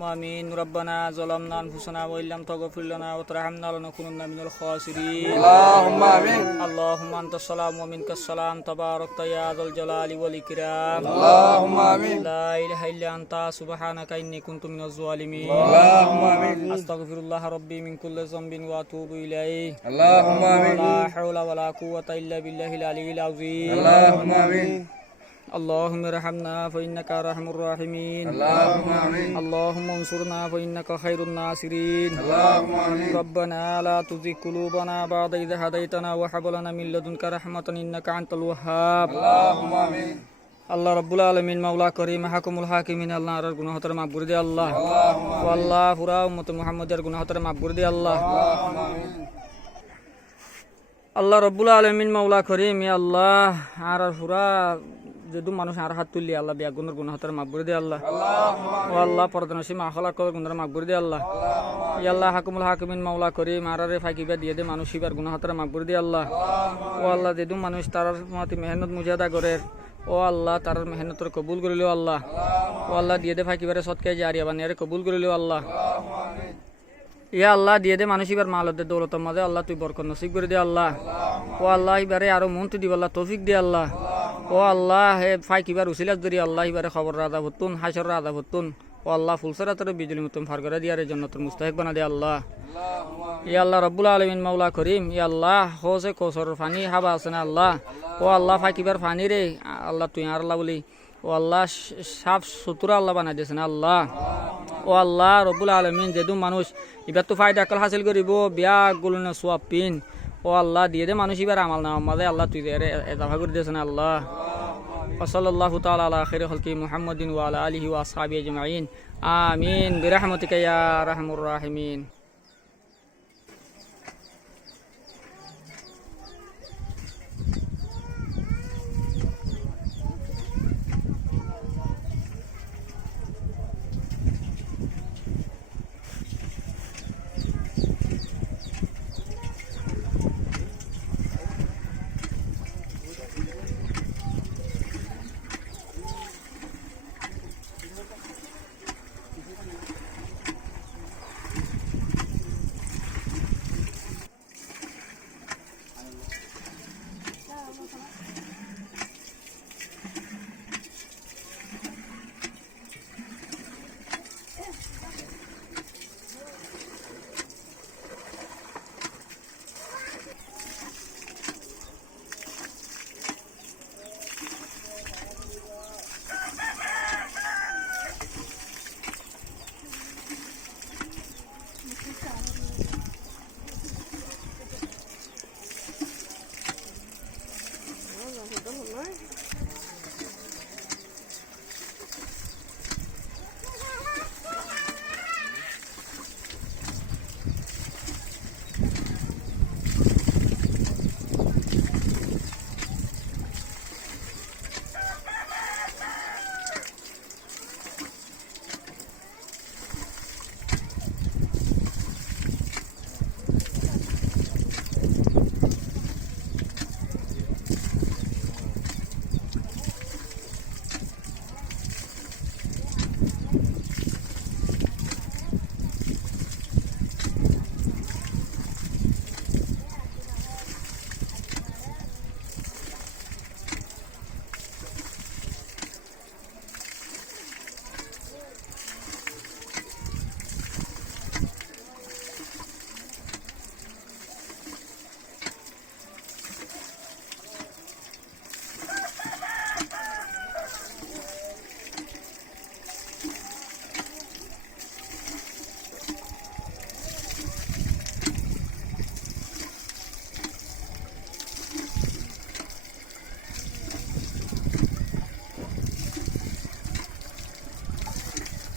اللهم آمين ربنا ظلمنا أنفسنا وإن لم تغفر لنا وترحمنا لنكونن من الخاسرين اللهم آمين اللهم أنت السلام ومنك السلام تباركت يا ذا الجلال والإكرام اللهم آمين لا إله إلا أنت سبحانك إني كنت من الظالمين اللهم آمين أستغفر الله ربي من كل ذنب وأتوب إليه اللهم آمين لا حول ولا قوة إلا بالله العلي العظيم اللهم آمين اللهم ارحمنا فإنك أرحم الراحمين اللهم آمين اللهم انصرنا فإنك خير الناصرين اللهم آمين ربنا لا تزغ قلوبنا بعد إذ هديتنا وهب لنا من لدنك رحمة إنك أنت الوهاب اللهم آمين আল্লাহ রব্বুল আলামিন মাওলা করিম হাকিমুল হাকিমিন আল্লাহ আর গুনাহতর মাফ করে দে আল্লাহ ও আল্লাহ পুরা উম্মত মুহাম্মাদের গুনাহতর মাফ করে দে আল্লাহ আল্লাহ রব্বুল আলামিন মাওলা করিম ইয়া আল্লাহ আর পুরা যেদু মানুষ আর হাত তুললি আল্লাহ বিয়া গুনার গুনাহতর মাফ করে দে আল্লাহ ও আল্লাহ পরদনসি মাখলাক কর গুনার মাফ করে দে আল্লাহ ইয়া আল্লাহ হাকিমুল হাকিমিন মাওলা করিম আর রে ফাকিবা দিয়ে দে মানুষ ইবার গুনাহতর মাফ করে দে আল্লাহ ও আল্লাহ যেদু মানুষ তার মাটি মেহনত মুজাদা করে ও আল্লাহ তার মেহনতর কবুল করিল আল্লাহ ও আল্লাহ দিয়ে দে ফাঁকিবারে সৎকায় জারিয়া বানিয়ারে কবুল করিল আল্লাহ ইয়া আল্লাহ দিয়ে দে মানুষ এবার মালদের দৌলতের মাঝে আল্লাহ তুই বরকত নসিব করে দে আল্লাহ ও আল্লাহ এবারে আরো মন তুই দিব আল্লাহ তৌফিক দে আল্লাহ ও আল্লাহ হে ফাঁকিবার উসিলাস ধরি আল্লাহ এবারে খবর রাজা হতুন হাসর রাজা হতুন ও আল্লাহ ফুলসরা তোর বিজলি মতন ফার করে দিয়ারে জন্য তোর মুস্তাহিক বানা দে আল্লাহ ইয়া আল্লাহ রব্বুল আলামিন মাওলা করিম ইয়া আল্লাহ হোসে কোসর ফানি হাবা আছে না আল্লাহ ও আল্লাহ ফাঁকিবার ফানি রে আল্লাহ তুই আর আল্লাহ বলি ও আল্লাহ সাফ সুতরা আল্লাহ বানাই দিয়েছেন আল্লাহ ও আল্লাহ রব্বুল আলামিন যেদু মানুষ এবার তো ফায়দা কাল হাসিল করিব বিয়া গুলো সোয়াব পিন ও আল্লাহ দিয়ে দে মানুষ এবার আমাল না আমাদের আল্লাহ তুই এদাফা করে দিয়েছেন আল্লাহ ওসল্লাহু তাআলা আলা খাইরি খালকি মুহাম্মাদিন ওয়া আলা আলিহি ওয়া আসহাবিহি আজমাইন আমিন বিরহমাতিকা ইয়া আরহামুর রাহিমিন।